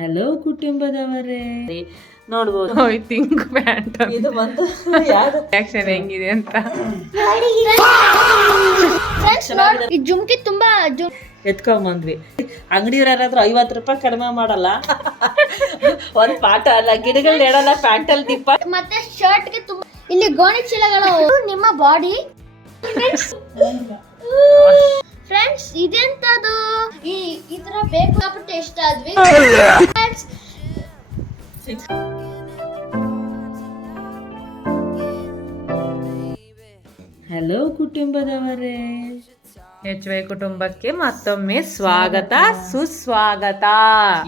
Hello ಕುಟುಂಬದವರೇ, ನೋಡ್ಬೋದು pink pant ಇದು ಬಂದು ಯಾವ್ದು ಆಕ್ಷನ್ ಹೆಂಗಿದೆ ಅಂತ. ಈ ಜುಮ್ಕಿ ತುಂಬಾ ಎತ್ಕೊಂಬಂದ್ವಿ. ಅಂಗಡಿಯವ್ರು ಯಾರಾದ್ರೂ 50 ರೂಪಾಯಿ ಕಡಿಮೆ ಮಾಡಲ್ಲ. ಒಂದ್ ಪಾಠ ಅಲ್ಲ, ಗಿಡಗಳು ನೆಡಲ್ಲ, ಪ್ಯಾಂಟಲ್ಲಿ ದಿಪ್ಪ ಮತ್ತೆ ಶರ್ಟ್ಗೆ ತುಂಬಾ ಇಲ್ಲಿ ಗೋಣಿ ಚೀಲಗಳು. ನಿಮ್ಮ ಬಾಡಿ ಫ್ರೆಂಡ್ಸ್ ಇದೆಂತದು? ಈ ತರ ಬೇಕಾಬಿಟ್ಟು ಎಷ್ಟ ಆದ್ವಿ. ಹಲೋ ಕುಟುಂಬದವರೇ, HY ಕುಟುಂಬಕ್ಕೆ ಮತ್ತೊಮ್ಮೆ ಸ್ವಾಗತ ಸುಸ್ವಾಗತ.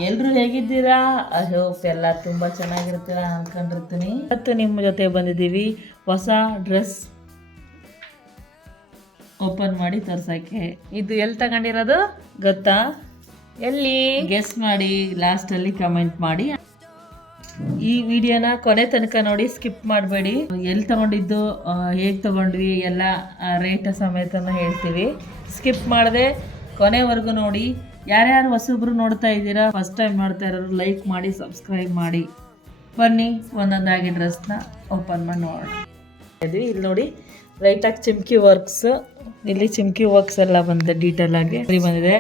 ಎಲ್ರು ಹೇಗಿದ್ದೀರಾ? ಐ ಹೋಪ್ ಎಲ್ಲ ತುಂಬಾ ಚೆನ್ನಾಗಿರ್ತೀರಾ ಅನ್ಕೊಂಡಿರ್ತೀನಿ. ಇವತ್ತು ನಿಮ್ಮ ಜೊತೆ ಬಂದಿದ್ದೀವಿ ಹೊಸ ಡ್ರೆಸ್ ಓಪನ್ ಮಾಡಿ ತೋರ್ಸಕ್ಕೆ. ಇದು ಎಲ್ಲಿ ತಗೊಂಡಿರೋದು ಗೊತ್ತಾ? ಎಲ್ಲಿ ಗೆಸ್ ಮಾಡಿ, ಲಾಸ್ಟ್ ಅಲ್ಲಿ ಕಮೆಂಟ್ ಮಾಡಿ. ಈ ವಿಡಿಯೋನ ಕೊನೆ ತನಕ ನೋಡಿ, ಸ್ಕಿಪ್ ಮಾಡಬೇಡಿ. ಎಲ್ಲಿ ತಗೊಂಡಿದ್ದು, ಹೇಗೆ ತಗೊಂಡ್ವಿ ಎಲ್ಲ ರೇಟ್ ಸಮೇತನ ಹೇಳ್ತೀವಿ. ಸ್ಕಿಪ್ ಮಾಡದೆ ಕೊನೆವರೆಗೂ ನೋಡಿ. ಯಾರ್ಯಾರು ಹೊಸಬ್ರು ನೋಡ್ತಾ ಇದ್ದೀರಾ, ಫಸ್ಟ್ ಟೈಮ್ ನೋಡ್ತಾ ಇರೋರು ಲೈಕ್ ಮಾಡಿ, ಸಬ್ಸ್ಕ್ರೈಬ್ ಮಾಡಿ. ಬನ್ನಿ ಒಂದೊಂದಾಗಿ ಡ್ರೆಸ್ನ ಓಪನ್ ಮಾಡಿ ನೋಡೋಣ. ಇಲ್ಲಿ ನೋಡಿ, ಲೈಟಾಗಿ ಚಿಮ್ಕಿ ವರ್ಕ್ಸ್, ಇಲ್ಲಿ ಚಿಮ್ಕಿ ವರ್ಕ್ಸ್ ಎಲ್ಲ ಬಂದಿದೆ, ಡೀಟೇಲ್ ಆಗಿ ಬಂದಿದೆ.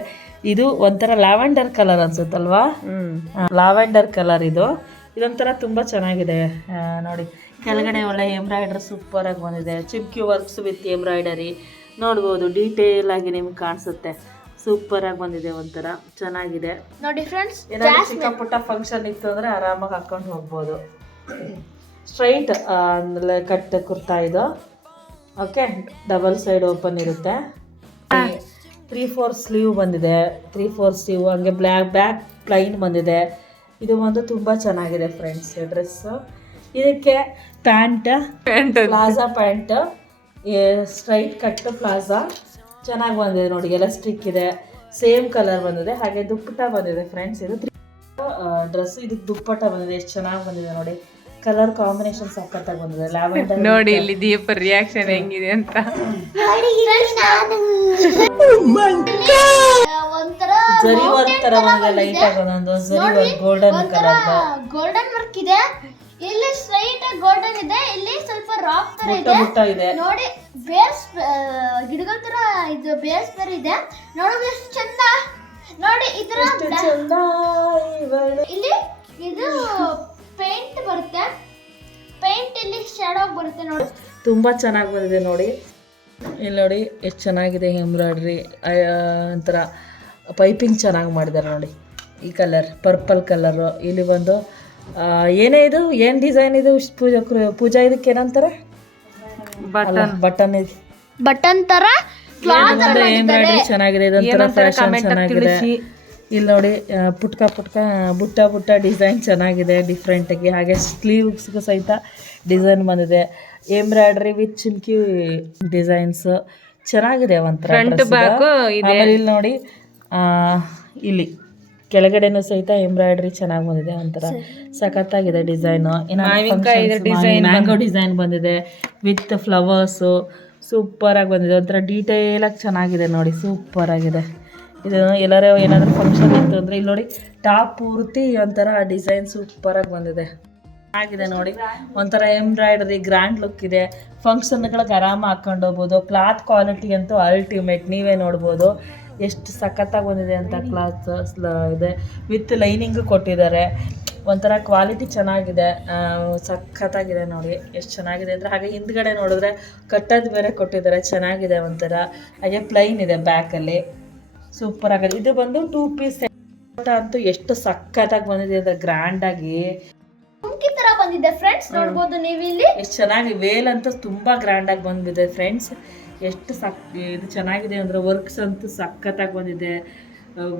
ಇದು ಒಂಥರ ಲ್ಯಾವೆಂಡರ್ ಕಲರ್ ಅನ್ಸುತ್ತಲ್ವಾ? ಲ್ಯಾವೆಂಡರ್ ಕಲರ್ ಇದೊಂಥರ ತುಂಬ ಚೆನ್ನಾಗಿದೆ ನೋಡಿ. ಕೆಳಗಡೆ ಒಳ್ಳೆ ಎಂಬ್ರಾಯ್ಡರಿ ಸೂಪರ್ ಆಗಿ ಬಂದಿದೆ. ಚಿಮ್ಕಿ ವರ್ಕ್ಸ್ ವಿತ್ ಎಂಬ್ರಾಯ್ಡರಿ ನೋಡ್ಬೋದು, ಡೀಟೇಲ್ ಆಗಿ ನಿಮ್ಗೆ ಕಾಣಿಸುತ್ತೆ. ಸೂಪರ್ ಆಗಿ ಬಂದಿದೆ, ಒಂಥರ ಚೆನ್ನಾಗಿದೆ ನೋಡಿ ಫ್ರೆಂಡ್ಸ್. ಏನಾದ್ರು ಚಿಕ್ಕ ಪುಟ್ಟ ಫಂಕ್ಷನ್ ಇತ್ತು ಅಂದ್ರೆ ಆರಾಮಾಗಿ ಹಾಕೊಂಡು ಹೋಗ್ಬೋದು. ಸ್ಟ್ರೈಟ್ ಕಟ್ ಕುರ್ತಾ ಇದು. ಓಕೆ, ಡಬಲ್ ಸೈಡ್ ಓಪನ್ ಇರುತ್ತೆ. 3/4 ಸ್ಲೀವ್ ಬಂದಿದೆ. 3/4 ಸ್ಲೀವ್, ಹಂಗೆ ಬ್ಯಾಕ್ ಪ್ಲೈನ್ ಬಂದಿದೆ. ಇದು ಒಂದು ತುಂಬ ಚೆನ್ನಾಗಿದೆ ಫ್ರೆಂಡ್ಸ್ ಡ್ರೆಸ್. ಇದಕ್ಕೆ pant plaza pant, straight cut plaza ಚೆನ್ನಾಗಿ ಬಂದಿದೆ ನೋಡಿ. ಎಲಾಸ್ಟಿಕ್ ಇದೆ, ಸೇಮ್ ಕಲರ್ ಬಂದಿದೆ. ಹಾಗೆ ದುಪ್ಪಟ್ಟ ಬಂದಿದೆ ಫ್ರೆಂಡ್ಸ್. ಇದು ಡ್ರೆಸ್, ಇದಕ್ಕೆ ದುಪ್ಪಟ್ಟ ಬಂದಿದೆ. ಎಷ್ಟು ಚೆನ್ನಾಗಿ ಬಂದಿದೆ ನೋಡಿ. ಕಲರ್ ಕಾಂಬಿನೇಷನ್ ಸಖತ್ತಾಗಿ ಬಂದಿದೆ. ಲ್ಯಾವೆಂಡರ್ ನೋಡಿ ಇಲ್ಲಿ ದೀಪ ರಿಯಾಕ್ಷನ್ ಹೆಂಗಿದೆ ಅಂತ. ಒಂಥರ ಜರಿ ವರ್ಕ್ ತರ ಬಂದಿದೆ, ಲೈಟ್ ಆಗಿ ಒಂದೊಂದು ಜರಿ work, golden colour golden work ಇದೆ. ಇಲ್ಲಿ ಸ್ಟ್ರೈಟ್ ಗೋಲ್ಡನ್ ಇದೆ, ಇಲ್ಲಿ ಸ್ವಲ್ಪ ರಾಕ್ ತರ ಇದೆ ಬುಟ್ಟ ಇದೆ ನೋಡಿ. ಬೇಸ್ ಗಿಡಗಳ ತರ ಇದು ಬೇಸ್ ತರ ಇದೆ. ನೋಡೋದು ಎಷ್ಟು ಚಂದ ನೋಡಿ. ಇದರ ಇಲ್ಲಿ ಇದು ಪೇಂಟ್ ಬರುತ್ತೆ, ಪೇಂಟ್ ಇಲ್ಲಿ ಶಾಡೋ ಬರುತ್ತೆ ನೋಡಿ. ತುಂಬಾ ಚೆನ್ನಾಗಿ ಬಂದಿದೆ ನೋಡಿ. ಇಲ್ಲಿ ನೋಡಿ ಎಷ್ಟು ಚೆನ್ನಾಗಿದೆ ಎಂಬ್ರಾಯ್ಡ್ರಿ, ಒಂಥರ ಪೈಪಿಂಗ್ ಚೆನ್ನಾಗಿ ಮಾಡಿದ್ದಾರೆ ನೋಡಿ. ಈ ಕಲರ್ ಪರ್ಪಲ್ ಕಲರು. ಇಲ್ಲಿ ಒಂದು ಏನೇ ಇದು, ಏನು ಡಿಸೈನ್ ಇದು? ಪೂಜಾ ಇದಕ್ಕೆ ಏನಂತಾರೆ? ಬಟನ್ ಬಟನ್ ತರ ಎಂಬ್ರಾಯ್ಡ್ರಿ ಚೆನ್ನಾಗಿದೆ. ಇದೊಂಥರ ಫ್ಯಾಷನ್ ಚೆನ್ನಾಗಿದೆ. ಇಲ್ಲಿ ನೋಡಿ ಬುಟ್ಟ ಡಿಸೈನ್ ಚೆನ್ನಾಗಿದೆ, ಡಿಫ್ರೆಂಟ್ ಆಗಿ. ಹಾಗೆ ಸ್ಲೀವ್ಸ್ಗೂ ಸಹಿತ ಡಿಸೈನ್ ಬಂದಿದೆ. ಎಂಬ್ರಾಯ್ಡ್ರಿ ವಿತ್ ಚಿಮ್ಕಿ ಡಿಸೈನ್ಸ್ ಚೆನ್ನಾಗಿದೆ ಒಂಥರ. ಆಮೇಲೆ ಇಲ್ಲಿ ನೋಡಿ, ಇಲ್ಲಿ ಕೆಳಗಡೆನೂ ಸಹಿತ ಎಂಬ್ರಾಯ್ಡ್ರಿ ಚೆನ್ನಾಗಿ ಬಂದಿದೆ. ಒಂಥರ ಸಖತ್ತಾಗಿದೆ ಡಿಸೈನು. ಮ್ಯಾಂಗೋ ಡಿಸೈನ್ ಬಂದಿದೆ ವಿತ್ ಫ್ಲವರ್ಸು. ಸೂಪರ್ ಆಗಿ ಬಂದಿದೆ, ಒಂಥರ ಡೀಟೇಲ್ ಆಗಿ ಚೆನ್ನಾಗಿದೆ ನೋಡಿ. ಸೂಪರ್ ಆಗಿದೆ ಇದು. ಎಲ್ಲರೂ ಏನಾದರೂ ಫಂಕ್ಷನ್ ಇತ್ತು ಅಂದರೆ ಇಲ್ಲಿ ನೋಡಿ, ಟಾಪ್ ಪೂರ್ತಿ ಒಂಥರ ಡಿಸೈನ್ ಸೂಪರ್ ಆಗಿ ಬಂದಿದೆ. ಆಗಿದೆ ನೋಡಿ, ಒಂಥರ ಎಂಬ್ರಾಯ್ಡರಿ ಗ್ರ್ಯಾಂಡ್ ಲುಕ್ ಇದೆ. ಫಂಕ್ಷನ್ಗಳಿಗೆ ಆರಾಮ ಹಾಕೊಂಡು ಹೋಗ್ಬೋದು. ಕ್ಲಾತ್ ಕ್ವಾಲಿಟಿ ಅಂತೂ ಅಲ್ಟಿಮೇಟ್, ನೀವೇ ನೋಡ್ಬೋದು ಎಷ್ಟು ಸಖತ್ತಾಗಿ ಬಂದಿದೆ ಅಂತ. ಕ್ಲಾತ್ ಇದೆ ವಿತ್ ಲೈನಿಂಗು ಕೊಟ್ಟಿದ್ದಾರೆ. ಒಂಥರ ಕ್ವಾಲಿಟಿ ಚೆನ್ನಾಗಿದೆ, ಸಖತ್ತಾಗಿದೆ ನೋಡಿ. ಎಷ್ಟು ಚೆನ್ನಾಗಿದೆ ಅಂದರೆ, ಹಾಗೆ ಹಿಂದ್ಗಡೆ ನೋಡಿದ್ರೆ ಕಟ್ಟೋದು ಬೇರೆ ಕೊಟ್ಟಿದ್ದಾರೆ, ಚೆನ್ನಾಗಿದೆ ಒಂಥರ. ಹಾಗೆ ಪ್ಲೈನ್ ಇದೆ ಬ್ಯಾಕಲ್ಲಿ, ಸೂಪರ್ ಆಗಿದೆ. ಇದು ಬಂದು 2 ಪೀಸ್ ಅಂತೂ ಎಷ್ಟು ಸಖತ್ತಾಗಿ ಬಂದಿದೆ ಅಂದರೆ, ಗ್ರ್ಯಾಂಡಾಗಿ ಜುಮ್ಕಿ ತರ ಬಂದಿದೆ ಫ್ರೆಂಡ್ಸ್. ನೋಡ್ಬೋದು ನೀವು ಇಲ್ಲಿ ಎಷ್ಟು ಚೆನ್ನಾಗಿ. ವೇಲ್ ಅಂತೂ ತುಂಬ ಗ್ರ್ಯಾಂಡಾಗಿ ಬಂದಿದೆ ಫ್ರೆಂಡ್ಸ್. ಎಷ್ಟು ಇದು ಚೆನ್ನಾಗಿದೆ ಅಂದರೆ, ವರ್ಕ್ಸ್ ಅಂತೂ ಸಖತ್ತಾಗಿ ಬಂದಿದೆ.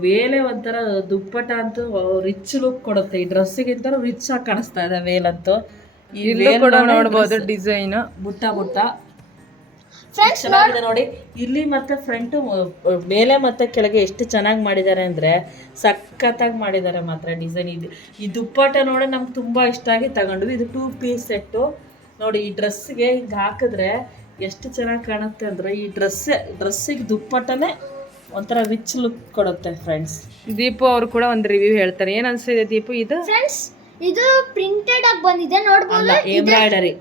ವೇಲೆ ಒಂಥರ ದುಪ್ಪಟ್ಟ ಅಂತೂ ರಿಚ್ ಲುಕ್ ಕೊಡುತ್ತೆ. ಈ ಡ್ರೆಸ್ಸಿಗಿಂತ ರಿಚ್ ಆಗಿ ಕಾಣಿಸ್ತಾ ಇದೆ ವೇಲ್ ಅಂತೂ. ಈ ವೇಲ್ ನೋಡ್ಬೋದು ಡಿಸೈನ್ ಬುಟ್ಟ ಚೆನ್ನಾಗಿದೆ ನೋಡಿ. ಇಲ್ಲಿ ಮತ್ತೆ ಫ್ರಂಟ್ ಮೇಲೆ ಮತ್ತೆ ಕೆಳಗೆ ಎಷ್ಟು ಚೆನ್ನಾಗಿ ಮಾಡಿದ್ದಾರೆ ಅಂದರೆ, ಸಖತ್ತಾಗಿ ಮಾಡಿದ್ದಾರೆ ಮಾತ್ರ ಡ್ರೆಸ್. ಈ ದುಪ್ಪಟ್ಟ ನೋಡಿ ನಮ್ಗೆ ತುಂಬ ಇಷ್ಟ ಆಗಿ ತಗೊಂಡ್ವಿ. ಇದು 2 ಪೀಸ್ ಸೆಟ್ಟು ನೋಡಿ. ಈ ಡ್ರೆಸ್ಗೆ ಹಿಂಗೆ ಹಾಕಿದ್ರೆ ಎಷ್ಟು ಚೆನ್ನಾಗಿ ಕಾಣುತ್ತೆ ಅಂದರೆ, ಈ ಡ್ರೆಸ್ಸಿಗೆ ದುಪ್ಪಟ್ಟನೇ ಒಂಥರ ರಿಚ್ ಲುಕ್ ಕೊಡುತ್ತೆ ಫ್ರೆಂಡ್ಸ್. ದೀಪು ಅವರು ಕೂಡ ಒಂದು ರಿವ್ಯೂ ಹೇಳ್ತಾರೆ. ಏನ್ ಅನ್ಸಿದೆ ದೀಪು ಇದು? ಫ್ರೆಂಡ್ಸ್ ಇದು ಪ್ರಿಂಟೆಡ್ ಆಗಿ ಬಂದಿದೆ ನೋಡಬಹುದು. ಎಂಬ್ರಾಯ್ಡರಿ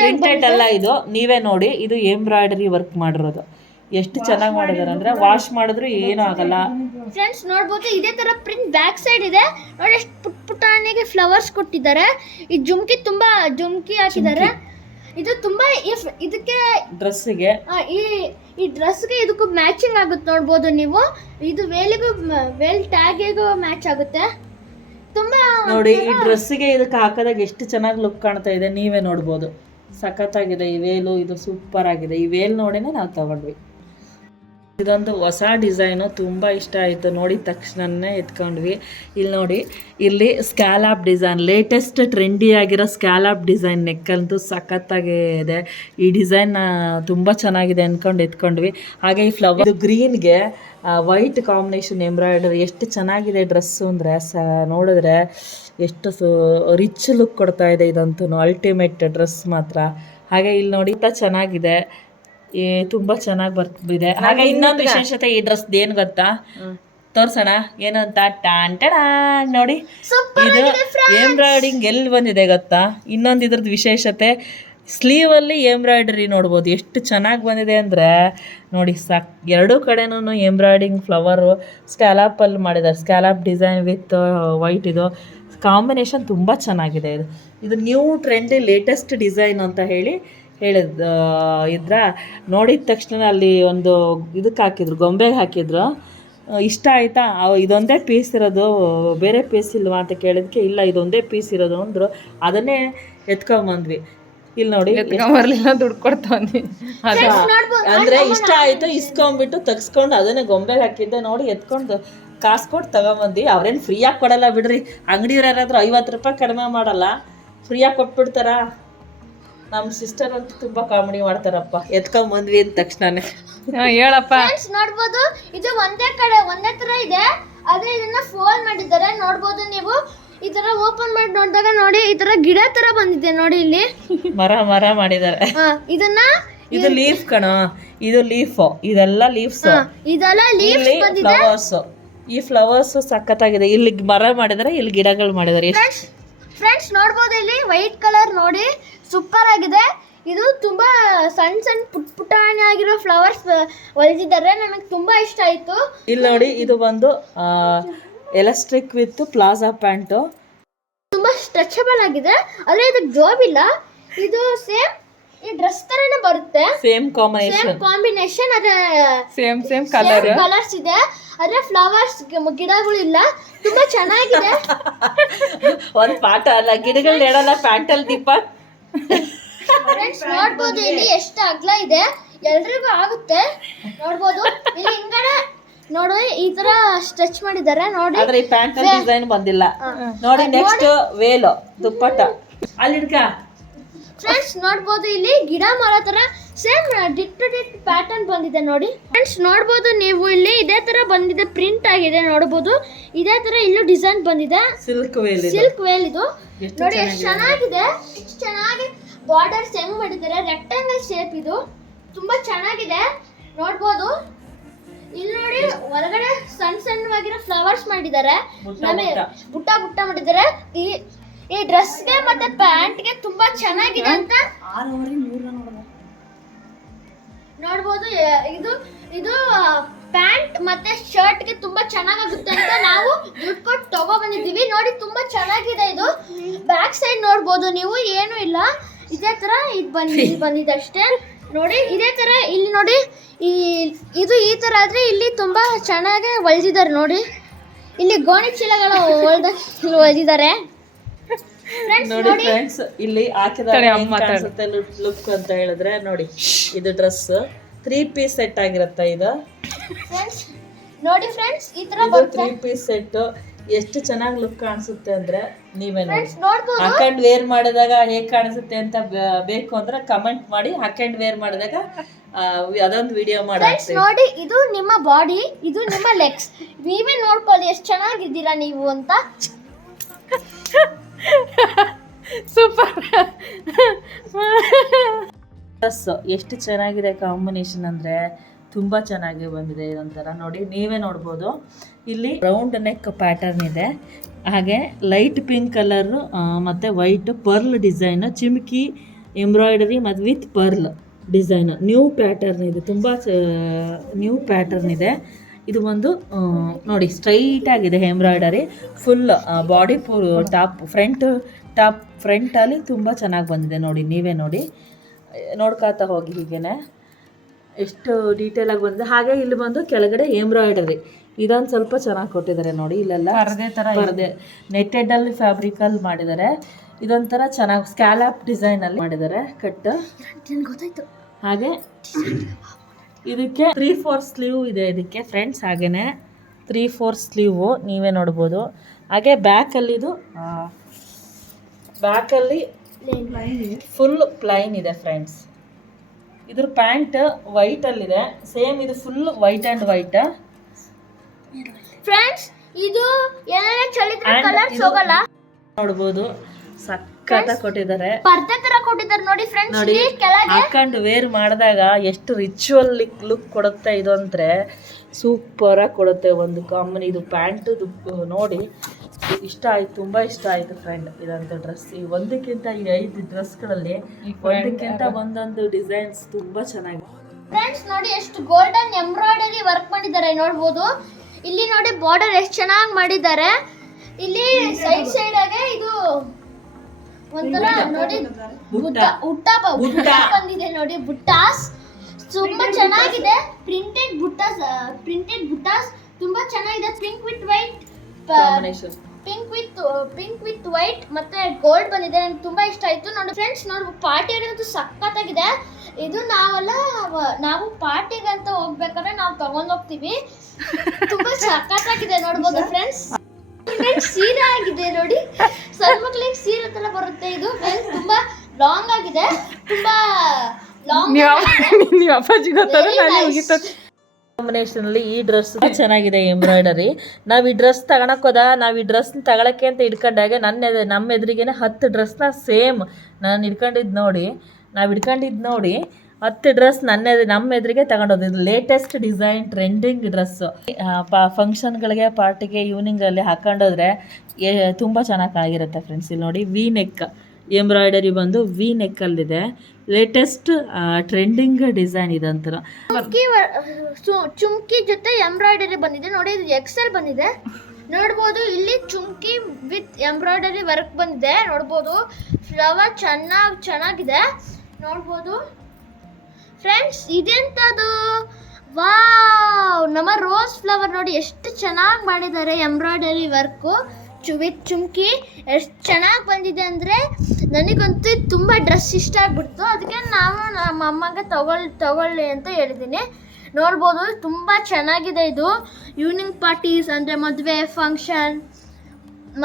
ಪ್ರಿಂಟೆಡ್ ಅಲ್ಲ ಇದು, ನೀವೇ ನೋಡಿ, ಇದು ಎಂಬ್ರಾಯ್ಡರಿ ವರ್ಕ್ ಮಾಡಿರೋದು. ಎಷ್ಟು ಚೆನ್ನಾಗಿ ಮಾಡಿದಾರೆ ಅಂದ್ರೆ ವಾಶ್ ಮಾಡಿದ್ರು ಏನೂ ಆಗಲ್ಲ ಫ್ರೆಂಡ್ಸ್. ನೋಡಬಹುದು ಇದೇ ತರ ಪ್ರಿಂಟ್ ಬ್ಯಾಕ್ ಸೈಡ್ ಇದೆ ನೋಡಿ, ಎಷ್ಟು ಪುಟ್ಟಾಣಿಗೆ ಫ್ಲವರ್ಸ್ ಕೊಟ್ಟಿದ್ದಾರೆ. ಈ ಜುಮ್ಕಿ ಹಾಕಿದ್ದಾರೆ. ಇದು ತುಂಬಾ ಇದಕ್ಕೆ ಡ್ರೆಸ್ಸಿಗೆ ಈ ಡ್ರೆಸ್ಗೆ ಇದಕ್ಕೂ ಮ್ಯಾಚಿಂಗ್ ಆಗುತ್ತೆ ನೋಡ್ಬೋದು ನೀವು. ಇದು ವೇಲ್ ಟ್ಯಾಗಿಗೂ ಮ್ಯಾಚ್ ಆಗುತ್ತೆ ತುಂಬಾ ನೋಡಿ. ಈ ಡ್ರೆಸ್ಸಿಗೆ ಇದಕ್ಕೆ ಹಾಕಿದಾಗ ಎಷ್ಟು ಚೆನ್ನಾಗಿ ಲುಕ್ ಕಾಣ್ತಾ ಇದೆ, ನೀವೇ ನೋಡ್ಬೋದು. ಸಖತ್ತಾಗಿದೆ ಈ ವೇಲು, ಇದು ಸೂಪರ್ ಆಗಿದೆ. ಈ ವೇಲ್ ನೋಡಿನೇ ನಾವು ತಗೊಂಡ್ವಿ. ಇದೊಂದು ಹೊಸ ಡಿಸೈನು, ತುಂಬ ಇಷ್ಟ ಆಯಿತು. ನೋಡಿದ ತಕ್ಷಣನೇ ಎತ್ಕೊಂಡ್ವಿ. ಇಲ್ಲಿ ನೋಡಿ, ಇಲ್ಲಿ ಸ್ಕ್ಯಾಲಾಪ್ ಡಿಸೈನ್, ಲೇಟೆಸ್ಟ್ ಟ್ರೆಂಡಿ ಆಗಿರೋ ಸ್ಕ್ಯಾಲಾಪ್ ಡಿಸೈನ್ ನೆಕ್ಕಂತೂ ಸಖತ್ತಾಗಿ ಇದೆ. ಈ ಡಿಸೈನ್ ತುಂಬ ಚೆನ್ನಾಗಿದೆ ಅಂದ್ಕೊಂಡು ಎತ್ಕೊಂಡ್ವಿ. ಹಾಗೆ ಈ ಫ್ಲವರ್ ಇದು ಗ್ರೀನ್ಗೆ ವೈಟ್ ಕಾಂಬಿನೇಷನ್ ಎಂಬ್ರಾಯ್ಡರಿ ಎಷ್ಟು ಚೆನ್ನಾಗಿದೆ ಡ್ರೆಸ್ಸು ಅಂದರೆ ನೋಡಿದ್ರೆ ಎಷ್ಟು ರಿಚ್ ಲುಕ್ ಕೊಡ್ತಾ ಇದೆ. ಇದಂತೂ ಅಲ್ಟಿಮೇಟ್ ಡ್ರೆಸ್ ಮಾತ್ರ. ಹಾಗೆ ಇಲ್ಲಿ ನೋಡಿ ಚೆನ್ನಾಗಿದೆ, ತುಂಬ ಚೆನ್ನಾಗಿ ಬರ್ತಿದೆ. ಹಾಗೆ ಇನ್ನೊಂದು ವಿಶೇಷತೆ ಈ ಡ್ರೆಸ್ ಏನು ಗೊತ್ತಾ, ತೋರ್ಸೋಣ ಏನು ಅಂತ. ಟಾಂಟಣ ನೋಡಿ, ಇದು ಎಂಬ್ರಾಯ್ಡಿಂಗ್ ಎಲ್ಲಿ ಬಂದಿದೆ ಗೊತ್ತಾ. ಇನ್ನೊಂದು ಇದ್ರದ್ದು ವಿಶೇಷತೆ, ಸ್ಲೀವಲ್ಲಿ ಎಂಬ್ರಾಯ್ಡರಿ ನೋಡ್ಬೋದು ಎಷ್ಟು ಚೆನ್ನಾಗಿ ಬಂದಿದೆ ಅಂದರೆ ನೋಡಿ. ಎರಡೂ ಕಡೆನೂ ಎಂಬ್ರಾಯ್ಡಿಂಗ್ ಫ್ಲವರು ಸ್ಕ್ಯಾಲಾಪಲ್ಲಿ ಮಾಡಿದ್ದಾರೆ. ಸ್ಕ್ಯಾಲಾಪ್ ಡಿಸೈನ್ ವಿತ್ ವೈಟ್, ಇದು ಕಾಂಬಿನೇಷನ್ ತುಂಬ ಚೆನ್ನಾಗಿದೆ. ಇದು ನ್ಯೂ ಟ್ರೆಂಡಿ ಲೇಟೆಸ್ಟ್ ಡಿಸೈನ್ ಅಂತ ಹೇಳಿದ್ರ ನೋಡಿದ ತಕ್ಷಣ ಅಲ್ಲಿ ಒಂದು ಇದಕ್ಕೆ ಹಾಕಿದ್ರು, ಗೊಂಬೆಗೆ ಹಾಕಿದ್ರು. ಇಷ್ಟ ಆಯಿತಾ, ಇದೊಂದೇ ಪೀಸ್ ಇರೋದು, ಬೇರೆ ಪೀಸ್ ಇಲ್ವಾ ಅಂತ ಕೇಳಿದಕ್ಕೆ ಇಲ್ಲ ಇದೊಂದೇ ಪೀಸ್ ಇರೋದು ಅಂದರು. ಅದನ್ನೇ ಎತ್ಕೊಂಬಂದ್ವಿ. ಇಲ್ಲಿ ನೋಡಿ ದುಡ್ಡು ಕೊಡ್ತಾನೆ ಅಂದರೆ ಇಷ್ಟ ಆಯಿತು, ಇಸ್ಕೊಂಡ್ಬಿಟ್ಟು ತೆಗ್ಸ್ಕೊಂಡು ಅದನ್ನೇ ಗೊಂಬೆಗೆ ಹಾಕಿದ್ದೆ. ನೋಡಿ ಎತ್ಕೊಂಡು ಕಾಸು ಕೊಟ್ಟು ತಗೊಂಬಂದ್ವಿ. ಅವ್ರೇನು ಫ್ರೀಯಾಗಿ ಕೊಡಲ್ಲ ಬಿಡ್ರಿ, ಅಂಗಡಿಯವ್ರು ಯಾರಾದರೂ 50 ರೂಪಾಯಿ ಕಡಿಮೆ ಮಾಡಲ್ಲ, ಫ್ರೀಯಾಗಿ ಕೊಟ್ಬಿಡ್ತಾರಾ. ನಮ್ಮ ಸಿಸ್ಟರ್ ಅಂತೂ ತುಂಬಾ ಕಾಮಿಡಿ ಮಾಡ್ತಾರಪ್ಪ. ಎತ್ಕೊಂಬಂದ್ವಿ ಅಂದ ತಕ್ಷಣನೇ ಹೇಳಪ್ಪ. ನೋಡ್ಬೋದು ಇದು ಒಂದೇ ತರ ಇದೆ, ಆದ್ರೆ ಇದನ್ನ ಫೋಲ್ಡ್ ಮಾಡಿದ್ದಾರೆ. ನೋಡ್ಬೋದು ನೀವು ಈ ತರ ಓಪನ್ ಮಾಡಿ ನೋಡಿದಾಗ ನೋಡಿ ಈ ತರ ಗಿಡ ತರ ಬಂದಿದೆ ನೋಡಿ. ಇಲ್ಲಿ ಮರ ಮಾಡಿದ್ದಾರೆ. ಇದು ಲೀಫ್ ಕಣ, ಇದು ಲೀಫ್, ಇದೆಲ್ಲ ಲೀವ್ಸ್, ಇದೆಲ್ಲ ಲೀವ್ಸ್ ಬಂದಿದೆ. ಫ್ಲವರ್ಸ್, ಈ ಫ್ಲವರ್ಸ್ ಸಖತ್ತಾಗಿದೆ. ಇಲ್ಲಿ ಮರ ಮಾಡಿದ್ದಾರೆ, ಇಲ್ಲಿ ಗಿಡಗಳು ಮಾಡಿದ್ದಾರೆ. ಫ್ರೆಂಡ್ಸ್ ನೋಡ್ಬೋದು ಇಲ್ಲಿ ವೈಟ್ ಕಲರ್ ನೋಡಿ ಸೂಪರ್ ಆಗಿದೆ. ಇದು ತುಂಬಾ ಸಣ್ಣ ಪುಟ್ಟಾಣಿ ಆಗಿರೋ ಫ್ಲವರ್ಸ್ ಹೊಲಿದಿದ್ದಾರೆ, ನನಗೆ ತುಂಬಾ ಇಷ್ಟ ಆಯ್ತು. ಇಲ್ಲಿ ನೋಡಿ, ಇದು ಬಂದು ಎಲಾಸ್ಟಿಕ್ ವಿತ್ ಪ್ಲಾಜಾ ಪ್ಯಾಂಟ್, ತುಂಬಾ ಸ್ಟ್ರೆಚಬಲ್ ಆಗಿದೆ. ಅಲ್ಲೇ ಇದಕ್ಕೆ ಜಾಬ್ ಇಲ್ಲ, ಇದು ಸೇಮ್ ಈ ಡ್ರೆಸ್ ತರನೇ ಬರುತ್ತೆ. ಸೇಮ್ ಕಾಂಬಿನೇಷನ್ ಅದೇ ಸೇಮ್ ಕಲರ್ಸ್ ಇದೆ, ಅದೇ ಫ್ಲವರ್ಸ್ ಗಿಡಗಳು ಇಲ್ಲ. ತುಂಬಾ ಚೆನ್ನಾಗಿದೆ. ಒಂದ್ ಪಾಠ ಅಲ್ಲ, ಗಿಡಗಳು ಹೇಳಲ್ಲ ಪ್ಯಾಂಟಲ್ ದೀಪ. ಫ್ರೆಂಡ್ಸ್ ನೋಡ್ಬೋದು ಇಲ್ಲಿ ಎಷ್ಟು ಅಗಲ ಇದೆ, ಎಲ್ರಿಗೂ ಆಗುತ್ತೆ. ನೋಡ್ಬೋದು ಇಲ್ಲಿ ಹಿಂಗಡೆ ನೋಡಿ ಈ ತರ ಸ್ಟ್ರೆಚ್ ಮಾಡಿದ್ದಾರೆ ನೋಡಿ. ಆದ್ರೆ ಈ ಪ್ಯಾಂಟಲ್ ಡಿಸೈನ್ ಬಂದಿಲ್ಲ ನೋಡಿ. ನೆಕ್ಸ್ಟ್ ವೇಲು ದುಪ್ಪಟ್ಟ ಅಲ್ಲಿ ಹಿಡ್ಕ. ಫ್ರೆಂಡ್ಸ್ ನೋಡ್ಬೋದು ಇಲ್ಲಿ ಗಿಡ ಮರ ತರ ಸೇಮ್ ಡಿಟ್ ಪ್ಯಾಟರ್ನ್ ಬಂದಿದೆ ನೋಡಿ. ಫ್ರೆಂಡ್ಸ್ ನೋಡ್ಬೋದು ನೀವು ಇಲ್ಲಿ ಇದೇ ತರ ಬಂದಿದೆ, ಪ್ರಿಂಟ್ ಆಗಿದೆ ನೋಡ್ಬೋದು. ಇದೇ ತರ ಇಲ್ಲೂ ಡಿಸೈನ್ ಬಂದಿದೆ, ಸಿಲ್ಕ್ ವೇಲ್ ಇದು ನೋಡಿ. ಎಷ್ಟು ಚೆನ್ನಾಗಿದೆ, ಎಷ್ಟು ಚೆನ್ನಾಗಿ ಬಾರ್ಡರ್ಸ್ ಹೆಂಗ್ ಮಾಡಿದ್ದಾರೆ, ರೆಕ್ಟಾಂಗಲ್ ಶೇಪ್. ಇದು ತುಂಬಾ ಚೆನ್ನಾಗಿದೆ ನೋಡ್ಬೋದು. ಇಲ್ಲಿ ನೋಡಿ ಹೊರಗಡೆ ಸಣ್ಣವಾಗಿರೋ ಫ್ಲವರ್ಸ್ ಮಾಡಿದ್ದಾರೆ, ಬುಟ್ಟ ಮಾಡಿದ್ದಾರೆ. ಈ ಡ್ರೆಸ್ಗೆ ಮತ್ತೆ ಪ್ಯಾಂಟ್ಗೆ ತುಂಬಾ ಚೆನ್ನಾಗಿದೆ ಅಂತ ನೋಡ್ಬೋದು. ಇದು ಪ್ಯಾಂಟ್ ಮತ್ತೆ ಶರ್ಟ್ಗೆ ತುಂಬಾ ಚೆನ್ನಾಗುತ್ತೆ ಅಂತ ನಾವು ದುಡ್ಡು ಕೊಟ್ಟು ತಗೋ ಬಂದಿದ್ದೀವಿ ನೋಡಿ. ತುಂಬಾ ಚೆನ್ನಾಗಿದೆ. ಇದು ಬ್ಯಾಕ್ ಸೈಡ್ ನೋಡ್ಬೋದು ನೀವು, ಏನು ಇಲ್ಲ, ಇದೇ ತರ ಇದು ಬಂದಿದೆ ಅಷ್ಟೇ ನೋಡಿ. ಇದೇ ತರ ಇಲ್ಲಿ ನೋಡಿ, ಇದು ಈ ತರ ಆದ್ರೆ ಇಲ್ಲಿ ತುಂಬಾ ಚೆನ್ನಾಗಿ ಹೊಲಿದಿದ್ದಾರೆ ನೋಡಿ. ಇಲ್ಲಿ ಗೋಣಿ ಚೀಲಗಳು ಹೊಲಿದಿದ್ದಾರೆ ನೋಡಿ. ಫ್ರೆಂಡ್ಸ್ ಇಲ್ಲಿ ಹಾಕಿದ ಲುಕ್ ಅಂತ ಹೇಳಿದ್ರೆ ನೋಡಿ, ಇದು ಡ್ರೆಸ್ 3 ಪೀಸ್ ಸೆಟ್ ಆಗಿರುತ್ತೆ. ಇದು ನೋಡಿ ಫ್ರೆಂಡ್ಸ್, ಈ ತರ 3 ಪೀಸ್ ಸೆಟ್ ಎಷ್ಟು ಚೆನ್ನಾಗಿ ಲುಕ್ ಕಾಣಿಸುತ್ತೆ ಅಂದ್ರೆ ನೀವೇ ನೋಡಿ. ಹಾಕೊಂಡು ವೇರ್ ಮಾಡಿದಾಗ ಹೇಗ್ ಕಾಣಿಸುತ್ತೆ ಅಂತ ಬೇಕು ಅಂದ್ರೆ ಕಮೆಂಟ್ ಮಾಡಿ. ಹಾಕೊಂಡು ವೇರ್ ಮಾಡಿದಾಗ ಅದೊಂದು ವಿಡಿಯೋ ಮಾಡಿ ನೋಡಿ. ಇದು ನಿಮ್ಮ ಬಾಡಿ, ಇದು ನಿಮ್ಮ ಲೆಗ್ಸ್, ನೀವೇ ನೋಡ್ಕೊಳ್ಳಿ ಎಷ್ಟು ಚೆನ್ನಾಗಿದ್ದೀರಾ ನೀವು ಅಂತ. ಸೂಪರ್. ಡ್ರೆಸ್ ಎಷ್ಟು ಚೆನ್ನಾಗಿದೆ ಕಾಂಬಿನೇಷನ್ ಅಂದ್ರೆ ತುಂಬ ಚೆನ್ನಾಗಿ ಬಂದಿದೆ. ಇದೊಂಥರ ನೋಡಿ, ನೀವೇ ನೋಡ್ಬೋದು. ಇಲ್ಲಿ ರೌಂಡ್ ನೆಕ್ ಪ್ಯಾಟರ್ನ್ ಇದೆ, ಹಾಗೆ ಲೈಟ್ ಪಿಂಕ್ ಕಲರು ಮತ್ತು ವೈಟ್ ಪರ್ಲ್ ಡಿಸೈನ್, ಚಿಮ್ಕಿ ಎಂಬ್ರಾಯ್ಡರಿ ಮತ್ತು with pearl design. New pattern ಇದೆ, ತುಂಬ ನ್ಯೂ ಪ್ಯಾಟರ್ನ್ ಇದೆ. ಇದು ಒಂದು ನೋಡಿ ಸ್ಟ್ರೈಟ್ ಆಗಿದೆ ಎಂಬ್ರಾಯ್ಡರಿ, ಫುಲ್ ಬಾಡಿ ಟಾಪ್ ಫ್ರಂಟಲ್ಲಿ ತುಂಬ ಚೆನ್ನಾಗಿ ಬಂದಿದೆ ನೋಡಿ. ನೀವೇ ನೋಡಿ, ನೋಡ್ಕೊತಾ ಹೋಗಿ ಹೀಗೇನೆ ಎಷ್ಟು ಡೀಟೇಲಾಗಿ ಬಂದಿದೆ. ಹಾಗೆ ಇಲ್ಲಿ ಬಂದು ಕೆಳಗಡೆ ಎಂಬ್ರಾಯ್ಡರಿ ಇದೊಂದು ಸ್ವಲ್ಪ ಚೆನ್ನಾಗಿ ಕೊಟ್ಟಿದ್ದಾರೆ ನೋಡಿ. ಇಲ್ಲೆಲ್ಲ ಪರದೆ ನೆಟ್ಟೆಡಲ್ಲಿ ಫ್ಯಾಬ್ರಿಕಲ್ಲಿ ಮಾಡಿದ್ದಾರೆ. ಇದೊಂಥರ ಚೆನ್ನಾಗಿ ಸ್ಕ್ಯಾಲಪ್ ಡಿಸೈನಲ್ಲಿ ಮಾಡಿದ್ದಾರೆ ಕಟ್. ಗೊತ್ತಾಯ್ತು. ಹಾಗೆ ಇದಕ್ಕೆ 3/4 ಸ್ಲೀವ್ ಇದೆ ಇದಕ್ಕೆ ಫ್ರೆಂಡ್ಸ್. ಹಾಗೆಯೇ 3/4 ಸ್ಲೀವು ನೀವೇ ನೋಡ್ಬೋದು. ಹಾಗೆ ಬ್ಯಾಕಲ್ಲಿದು ಬ್ಯಾಕಲ್ಲಿ ಫುಲ್ ಪ್ಲೈನ್ ಇದೆ ಫ್ರೆಂಡ್ಸ್. ಇದ್ರ ಪ್ಯಾಂಟ್ ವೈಟಲ್ಲಿದೆ, ಸೇಮ್ ಇದು full white and white friends. ಇದು ಏನಾದ್ರೆ ಚಳಿದ್ರೆ ಕಲರ್ಸ್ ಹೋಗಲ್ಲ ನೋಡ್ಬೋದು. ಸಕ್ಕತ್ತ ಕೊಟ್ಟಿದ್ದಾರೆ, ಪರ್ದೆ ತರ ಕೊಟ್ಟಿದ್ದಾರೆ ನೋಡಿ ಫ್ರೆಂಡ್ಸ್. ನೋಡಿ ಹಾಕೊಂಡು ವೇರ್ ಮಾಡಿದಾಗ ಎಷ್ಟು ರಿಚುವಲ್ ಲುಕ್ ಕೊಡುತ್ತೆ ಇದು ಅಂದರೆ ಸೂಪರಾಗಿ ಕೊಡುತ್ತೆ. ಒಂದು ಕಾಮನ್ ಇದು ಪ್ಯಾಂಟು ನೋಡಿ ಇಷ್ಟ ಆಯ್ತು, ತುಂಬ ಇಷ್ಟ ಆಯಿತು ಫ್ರೆಂಡ್. ಇದಂತ ಡ್ರೆಸ್ ಒಂದಕ್ಕಿಂತ ಈ 5 ಡ್ರೆಸ್ಗಳಲ್ಲಿ ಒಂದಕ್ಕಿಂತ ಒಂದೊಂದು ಡಿಸೈನ್ಸ್ ತುಂಬ ಚೆನ್ನಾಗಿದೆ ಫ್ರೆಂಡ್ಸ್. ನೋಡಿ ಎಷ್ಟು ಗೋಲ್ಡನ್ ಎಂಬ್ರಾಯ್ಡರಿ ವರ್ಕ್ ಮಾಡಿದ್ದಾರೆ ನೋಡ್ಬೋದು. ಇಲ್ಲಿ ನೋಡಿ ಬಾರ್ಡರ್ ಎಷ್ಟು ಚೆನ್ನಾಗಿ ಮಾಡಿದ್ದಾರೆ. ಇಲ್ಲಿ ಸೈಡ್ ಆಗಿ ಇದು ಒಂಥರ ನೋಡಿ ಬುಟ್ಟ ಬಂದಿದೆ ನೋಡಿ. ಬುಟ್ಟಾಸ್ ತುಂಬಾ ಚೆನ್ನಾಗಿದೆ. ಪ್ರಿಂಟೆಡ್ ಬುಟ್ಟಾಸ್ ತುಂಬಾ ಚೆನ್ನಾಗಿದೆ. Pink with white combination, pink with white ಮತ್ತೆ ಗೋಲ್ಡ್ ಬಂದಿದೆ. ನನಗೆ ತುಂಬಾ ಇಷ್ಟ ಆಯ್ತು ನೋಡಿ ಫ್ರೆಂಡ್ಸ್. ನೋಡಿ ಪಾರ್ಟಿ ಅಂತೂ ಸಖತ್ತಾಗಿದೆ ಇದು. ನಾವು ಪಾರ್ಟಿಗಂತ ಹೋಗ್ಬೇಕಾದ್ರೆ ನಾವು ತಗೊಂಡ್ ಹೋಗ್ತೀವಿ. ತುಂಬಾ ಸಖತ್ತಾಗಿದೆ ನೋಡ್ಬೋದು ಫ್ರೆಂಡ್ಸ್. ಸೀರೆ ಆಗಿದೆ ನೋಡಿ, ಸಣ್ಣ ಮಕ್ಳಿಗೆ ಸೀರೆ ತರ ಬರುತ್ತೆ ಇದು. ತುಂಬಾ ಲಾಂಗ್ ಆಗಿದೆ, ತುಂಬಾ ಲಾಂಗ್. ಕಾಂಬಿನೇಷನ್ ಅಲ್ಲಿ ಈ ಡ್ರೆಸ್ ಚೆನ್ನಾಗಿದೆ ಎಂಬ್ರಾಯ್ಡರಿ. ನಾವು ಈ ಡ್ರೆಸ್ ತಗೊಳಕ್ಕೆ ಅಂತ ಇಟ್ಕೊಂಡಾಗ ನಮ್ಮ ಎದುರಿಗೇನೆ 10 ಡ್ರೆಸ್ನ ಸೇಮ್ ನಾನು ಇಟ್ಕೊಂಡಿದ್ದು ನೋಡಿ 10 ಡ್ರೆಸ್ ನಮ್ಮ ಎದುರಿಗೆ ತಗೊಂಡೋದು. ಇದು ಲೇಟೆಸ್ಟ್ ಡಿಸೈನ್ ಟ್ರೆಂಡಿಂಗ್ ಡ್ರೆಸ್ಸು. ಫಂಕ್ಷನ್ಗಳಿಗೆ ಪಾರ್ಟಿಗೆ ಈವ್ನಿಂಗಲ್ಲಿ ಹಾಕೊಂಡೋದ್ರೆ ತುಂಬ ಚೆನ್ನಾಗಿ ಆಗಿರುತ್ತೆ ಫ್ರೆಂಡ್ಸ್. ಇಲ್ಲಿ ನೋಡಿ ವಿ ನೆಕ್ ಎಂಬ್ರಾಯ್ಡರಿ ಬಂದು ವಿ ನೆಕ್ಕಲ್ಲಿದೆ. ಲೇಟೆಸ್ಟ್ ಟ್ರೆಂಡಿಂಗ್ ಡಿಸೈನ್ ಇದಂತರ. ಚುಮ್ಕಿ ಜೊತೆ ಎಂಬ್ರಾಯ್ಡರಿ ಬಂದಿದೆ ನೋಡಿ. ಇದು ಎಕ್ಸೆಲ್ ಬಂದಿದೆ ನೋಡ್ಬೋದು. ಇಲ್ಲಿ ಚುಮ್ಕಿ ವಿತ್ ಎಂಬ್ರಾಯ್ಡರಿ ವರ್ಕ್ ಬಂದಿದೆ ನೋಡ್ಬೋದು. ಫ್ಲವರ್ ಚೆನ್ನಾಗಿದೆ ನೋಡ್ಬೋದು ಫ್ರೆಂಡ್ಸ್. ಇದೆಂತದು, ವಾವ್, ನಮ್ಮ ರೋಸ್ ಫ್ಲವರ್ ನೋಡಿ ಎಷ್ಟು ಚೆನ್ನಾಗಿ ಮಾಡಿದ್ದಾರೆ ಎಂಬ್ರಾಯ್ಡರಿ ವರ್ಕು ವಿತ್ ಚುಮ್ಕಿ. ಎಷ್ಟು ಚೆನ್ನಾಗಿ ಬಂದಿದೆ ಅಂದರೆ ನನಗಂತೂ ತುಂಬ ಡ್ರೆಸ್ ಇಷ್ಟ ಆಗ್ಬಿಡ್ತು. ಅದಕ್ಕೆ ನಮ್ಮ ಅಮ್ಮಗೆ ತಗೊಳ್ಳಿ ಅಂತ ಹೇಳಿದ್ದೀನಿ. ನೋಡ್ಬೋದು ತುಂಬ ಚೆನ್ನಾಗಿದೆ ಇದು. ಈವ್ನಿಂಗ್ ಪಾರ್ಟೀಸ್ ಅಂದರೆ ಮದುವೆ ಫಂಕ್ಷನ್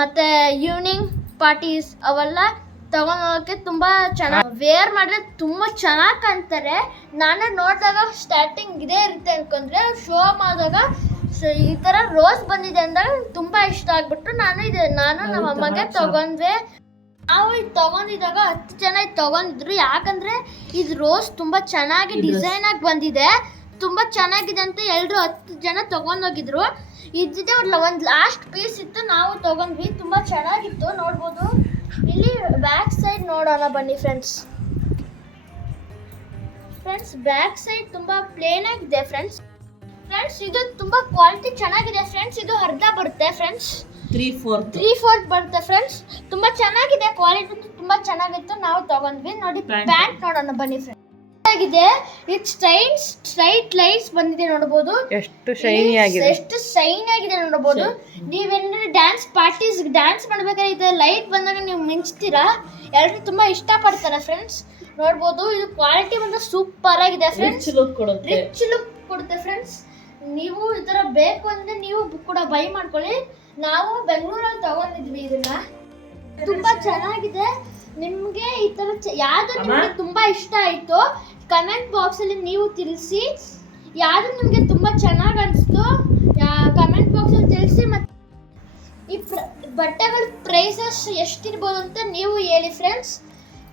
ಮತ್ತು ಈವ್ನಿಂಗ್ ಪಾರ್ಟೀಸ್ ಅವೆಲ್ಲ ತಗೊಂಡೋಗಕ್ಕೆ ತುಂಬ ಚೆನ್ನಾಗಿ ವೇರ್ ಮಾಡಿದ್ರೆ ತುಂಬ ಚೆನ್ನಾಗಿ ಕಾಣ್ತಾರೆ. ನಾನು ನೋಡಿದಾಗ ಸ್ಟಾರ್ಟಿಂಗ್ ಇದೇ ಇರುತ್ತೆ ಅನ್ಕೊಂಡ್ರೆ, ಶೋ ಮಾಡಿದಾಗ ಈ ಥರ ರೋಸ್ ಬಂದಿದೆ ಅಂದಾಗ ತುಂಬ ಇಷ್ಟ ಆಗ್ಬಿಟ್ಟು ನಾನು ನಮ್ಮ ಅಮ್ಮಗೆ ತಗೊಂಡ್ರೆ. ನಾವು ಇದು ತಗೊಂಡಿದ್ದಾಗ 10 ಜನ ಇದು ತಗೊಂಡಿದ್ರು. ಯಾಕಂದರೆ ಇದು ರೋಸ್ ತುಂಬ ಚೆನ್ನಾಗಿ ಡಿಸೈನ್ ಆಗಿ ಬಂದಿದೆ, ತುಂಬ ಚೆನ್ನಾಗಿದೆ ಅಂತ ಎಲ್ಲರೂ 10 ಜನ ತಗೊಂಡೋಗಿದ್ರು. ಇದ್ದಿದ್ದೆ ಒಂದು ಲಾಸ್ಟ್ ಪೀಸ್ ಇತ್ತು, ನಾವು ತಗೊಂಡ್ವಿ. ತುಂಬ ಚೆನ್ನಾಗಿತ್ತು ನೋಡ್ಬೋದು. ಇಲ್ಲಿ ಬ್ಯಾಕ್ ಸೈಡ್ ನೋಡೋಣ ಬನ್ನಿ ಫ್ರೆಂಡ್ಸ್. ಬ್ಯಾಕ್ ಸೈಡ್ ತುಂಬಾ ಪ್ಲೇನ್ ಆಗಿದೆ ಫ್ರೆಂಡ್ಸ್. ಇದು ತುಂಬಾ ಕ್ವಾಲಿಟಿ ಚೆನ್ನಾಗಿದೆ ಫ್ರೆಂಡ್ಸ್. ಇದು ಅರ್ಧ ಬರುತ್ತೆ ಫ್ರೆಂಡ್ಸ್, 3/4 ಬರುತ್ತೆ ಫ್ರೆಂಡ್ಸ್. ತುಂಬಾ ಚೆನ್ನಾಗಿದೆ, ಕ್ವಾಲಿಟಿ ತುಂಬಾ ಚೆನ್ನಾಗಿತ್ತು, ನಾವು ತಗೊಂಡ್ವಿ. ನೋಡಿ ಪ್ಯಾಂಟ್ ನೋಡೋಣ ಬನ್ನಿ ಫ್ರೆಂಡ್ಸ್. ಆಗಿದೆ ಇದು ಸ್ಟ್ರೈಟ್ ಲೈನ್ಸ್ ಬಂದಿದೆ ನೋಡಬಹುದು. ಎಷ್ಟು ಶೈನಿ ಆಗಿದೆ ನೋಡಬಹುದು. ನೀವೇನಾದ್ರೆ ಪಾರ್ಟೀಸ್ ಡ್ಯಾನ್ಸ್ ಮಾಡ್ಬೇಕಾದ್ರೆ ಇದು ಲೈಟ್ ಬಂದಾಗ ನೀವು ಮಿಂಚ್ತೀರಾ, ಎಲ್ಲರೂ ತುಂಬಾ ಇಷ್ಟ ಪಡ್ತಾರೆ ಫ್ರೆಂಡ್ಸ್. ನೋಡಬಹುದು ಇದು ಕ್ವಾಲಿಟಿ ಬಂದು ಸೂಪರ್ ಆಗಿದೆ ಫ್ರೆಂಡ್ಸ್, ರಿಚ್ ಲುಕ್ ಕೊಡುತ್ತೆ ಫ್ರೆಂಡ್ಸ್. ನೀವು ಈ ತರ ಬೇಕು ಅಂದ್ರೆ ನೀವು ಕೂಡ ಬೈ ಮಾಡ್ಕೊಳ್ಳಿ. ನಾವು ಬೆಂಗಳೂರಲ್ಲಿ ತಗೊಂಡಿದ್ವಿ ಇದನ್ನ, ತುಂಬಾ ಚೆನ್ನಾಗಿದೆ. ನಿಮ್ಗೆ ಈ ತರ ಯಾವ್ದು ನಿಮ್ಗೆ ತುಂಬಾ ಇಷ್ಟ ಆಯ್ತು ಕಮೆಂಟ್ ಬಾಕ್ಸ್ ಅಲ್ಲಿ ನೀವು ತಿಳಿಸಿ. ಯಾವ್ದು ನಿಮ್ಗೆ ತುಂಬಾ ಚೆನ್ನಾಗಿ ಅನಿಸ್ತು ಕಮೆಂಟ್ ಬಾಕ್ಸ್ ಅಲ್ಲಿ ತಿಳಿಸಿ. ಮತ್ತೆ ಈ ಬಟ್ಟೆಗಳ ಪ್ರೈಸಸ್ ಎಷ್ಟಿರ್ಬೋದು ಅಂತ ನೀವು ಹೇಳಿ ಫ್ರೆಂಡ್ಸ್.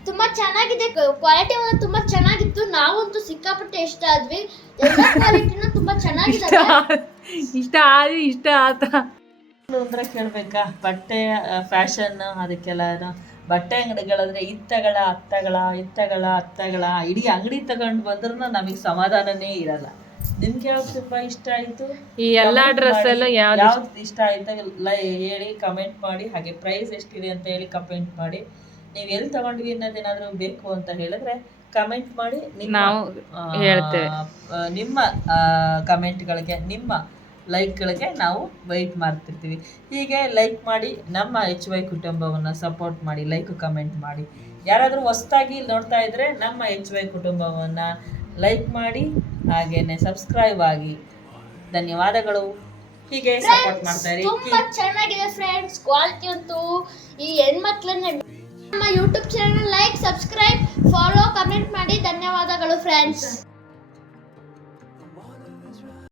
ತುಂಬಾ ಚೆನ್ನಾಗಿದೆ, ಕ್ವಾಲಿಟಿ ತುಂಬಾ ಚೆನ್ನಾಗಿತ್ತು. ನಾವಂತೂ ಸಿಕ್ಕಾಪಟ್ಟೆ ಇಷ್ಟ ಆದ್ವಿ. ಎಲ್ಲ ಕ್ವಾಲಿಟಿನೂ ತುಂಬಾ ಚೆನ್ನಾಗಿದೆ. ಇಷ್ಟ ಆತ ಅಂದ್ರೆ ಕೇಳ್ಬೇಕಾ, ಬಟ್ಟೆ ಫ್ಯಾಷನ್ ಅದಕ್ಕೆಲ್ಲ ಬಟ್ಟೆ ಅಂಗಡಿಗಳಂದ್ರೆ ಇತ್ತಗಳ ಇಡೀ ಅಂಗಡಿ ತಗೊಂಡು ಬಂದ್ರೂ ನಮಗೆ ಸಮಾಧಾನನೇ ಇರಲ್ಲ. ನಿಮ್ಗೆ ಯಾವ್ದು ತುಂಬಾ ಇಷ್ಟ ಆಯ್ತು? ಈ ಎಲ್ಲಾ ಡ್ರೆಸ್ ಎಲ್ಲ ಯಾವ್ದು ಇಷ್ಟ ಆಯ್ತು ಹೇಳಿ, ಕಮೆಂಟ್ ಮಾಡಿ. ಹಾಗೆ ಪ್ರೈಸ್ ಎಷ್ಟಿದೆ ಅಂತ ಹೇಳಿ ಕಮೆಂಟ್ ಮಾಡಿ. ನೀವು ಎಲ್ಲಿ ತಗೊಂಡ್ವಿ ಅನ್ನೋದೇನಾದ್ರೂ ಬೇಕು ಅಂತ ಹೇಳಿದ್ರೆ ಕಮೆಂಟ್ ಮಾಡಿ. ನಾವು ಹೇಳ್ತೇವೆ. ನಿಮ್ಮ ಕಮೆಂಟ್ಗಳಿಗೆ, ನಿಮ್ಮ ಲೈಕ್ಗಳಿಗೆ ನಾವು ವೆಯ್ಟ್ ಮಾಡ್ತಿರ್ತೀವಿ. ಹೀಗೆ ಲೈಕ್ ಮಾಡಿ, ನಮ್ಮ HY ಕುಟುಂಬವನ್ನು ಸಪೋರ್ಟ್ ಮಾಡಿ, ಲೈಕ್ ಕಮೆಂಟ್ ಮಾಡಿ. ಯಾರಾದರೂ ಹೊಸದಾಗಿ ನೋಡ್ತಾ ಇದ್ರೆ ನಮ್ಮ HY ಕುಟುಂಬವನ್ನು ಲೈಕ್ ಮಾಡಿ, ಹಾಗೇನೆ ಸಬ್ಸ್ಕ್ರೈಬ್ ಆಗಿ. ಧನ್ಯವಾದಗಳು. ಹೀಗೆ ಸಪೋರ್ಟ್ ಮಾಡ್ತಾ ಇರಿ. ತುಂಬಾ ಚೆನ್ನಾಗಿದೆ ಫ್ರೆಂಡ್ಸ್, ಕ್ವಾಲಿಟಿ ಅಂತೂ. ಈ ಹೆಣ್ಮಕ್ಳನ್ನ ನಮ್ಮ YouTube channel like, subscribe, follow, comment ಮಾಡಿ. ಧನ್ಯವಾದಗಳು ಫ್ರೆಂಡ್ಸ್.